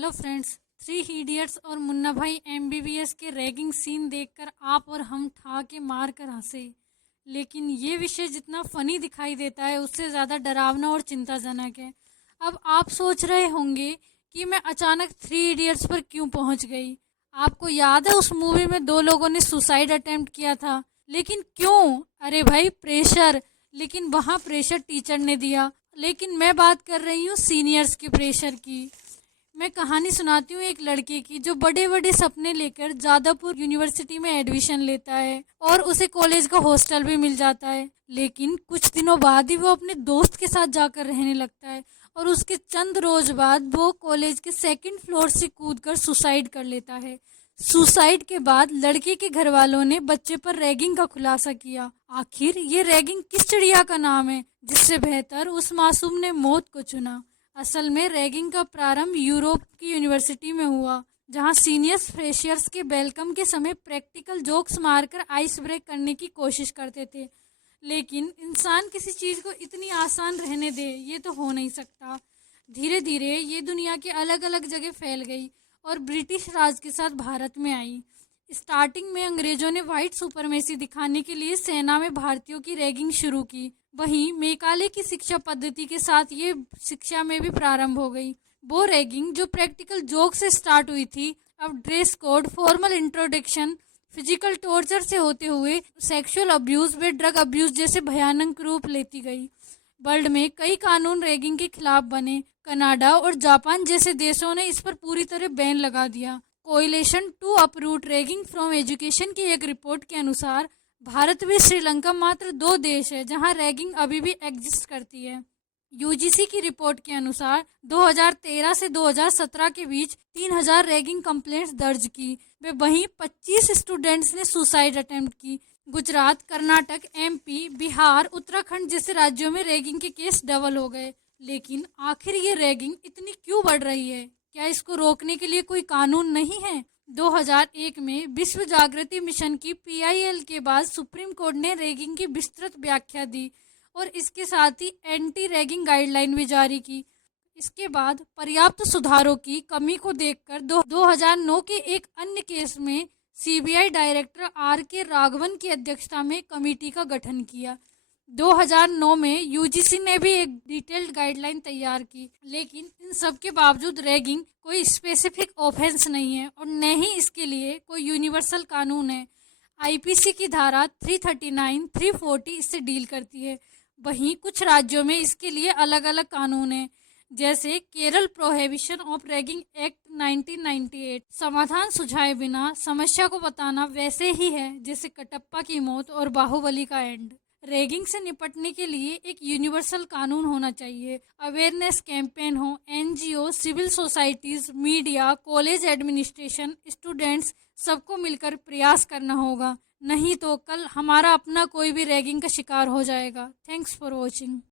Hello friends, three idiots और मुन्ना भाई MBBS के रैगिंग सीन देखकर आप और हम ठहाके मार कर हंसे। लेकिन ये विषय जितना फनी दिखाई देता है उससे ज़्यादा डरावना और चिंताजनक है। अब आप सोच रहे होंगे कि मैं अचानक थ्री इडियट्स पर क्यों पहुंच गई। आपको याद है उस मूवी में दो लोगों ने सुसाइड अटेम्प्ट किया था, लेकिन क्यों? अरे भाई, प्रेशर। लेकिन वहाँ प्रेशर टीचर ने दिया, लेकिन मैं बात कर रही हूँ सीनियर्स के प्रेशर की। मैं कहानी सुनाती हूँ एक लड़के की जो बड़े बड़े सपने लेकर जादवपुर यूनिवर्सिटी में एडमिशन लेता है और उसे कॉलेज का हॉस्टल भी मिल जाता है। लेकिन कुछ दिनों बाद ही वो अपने दोस्त के साथ जाकर रहने लगता है और उसके चंद रोज बाद वो कॉलेज के सेकंड फ्लोर से कूदकर सुसाइड कर लेता है। सुसाइड के बाद लड़के के घर वालों ने बच्चे पर रैगिंग का खुलासा किया। आखिर ये रैगिंग किस चिड़िया का नाम है जिससे बेहतर उस मासूम ने मौत को चुना। असल में रैगिंग का प्रारंभ यूरोप की यूनिवर्सिटी में हुआ, जहां सीनियर्स फ्रेशर्स के वेलकम के समय प्रैक्टिकल जोक्स मारकर आइस ब्रेक करने की कोशिश करते थे। लेकिन इंसान किसी चीज़ को इतनी आसान रहने दे, ये तो हो नहीं सकता। धीरे धीरे ये दुनिया के अलग अलग जगह फैल गई और ब्रिटिश राज के साथ भारत में आई। स्टार्टिंग में अंग्रेजों ने व्हाइट सुपरमेसी दिखाने के लिए सेना में भारतीयों की रैगिंग शुरू की। वहीं मेकाले की शिक्षा पद्धति के साथ ये शिक्षा में भी प्रारंभ हो गई। वो रैगिंग जो प्रैक्टिकल जोक से स्टार्ट हुई थी, अब dress code, formal introduction, physical torture से होते हुए सेक्सुअल अब्यूज व ड्रग अब्यूज जैसे भयानक रूप लेती गई। वर्ल्ड में कई कानून रैगिंग के खिलाफ बने। कनाडा और जापान जैसे देशों ने इस पर पूरी तरह बैन लगा दिया। Coalition to uproot ragging from education की एक रिपोर्ट के अनुसार भारत में श्रीलंका मात्र 2 देश है जहां रैगिंग अभी भी एग्जिस्ट करती है। यूजीसी की रिपोर्ट के अनुसार 2013 से 2017 के बीच 3000 रैगिंग कंप्लेंट्स दर्ज की। वे वहीं 25 स्टूडेंट्स ने सुसाइड अटेम्प्ट की। गुजरात, कर्नाटक, एमपी, बिहार, उत्तराखंड जैसे राज्यों में रैगिंग के केस डबल हो गए। लेकिन आखिर ये रैगिंग इतनी क्यों बढ़ रही है? क्या इसको रोकने के लिए कोई कानून नहीं है? 2001 में विश्व जागृति मिशन की पीआईएल के बाद सुप्रीम कोर्ट ने रैगिंग की विस्तृत व्याख्या दी और इसके साथ ही एंटी रैगिंग गाइडलाइन भी जारी की। इसके बाद पर्याप्त सुधारों की कमी को देखकर 2009 के एक अन्य केस में सीबीआई डायरेक्टर आर के राघवन की अध्यक्षता में कमेटी का गठन किया। 2009 में यूजीसी ने भी एक डिटेल्ड गाइडलाइन तैयार की, लेकिन इन सब के बावजूद रैगिंग कोई स्पेसिफिक ऑफेंस नहीं है और न ही इसके लिए कोई यूनिवर्सल कानून है। आईपीसी की धारा 339, 340 इससे डील करती है। वहीं कुछ राज्यों में इसके लिए अलग अलग कानून हैं, जैसे Kerala prohibition of ragging act 1998। समाधान सुझाए बिना समस्या को बताना वैसे ही है जैसे कटप्पा की मौत और बाहुबली का एंड। रैगिंग से निपटने के लिए एक यूनिवर्सल कानून होना चाहिए। अवेयरनेस कैंपेन हो, NGO, civil societies, media, college administration, students, सबको मिलकर प्रयास करना होगा। नहीं तो कल हमारा अपना कोई भी रैगिंग का शिकार हो जाएगा। Thanks for watching.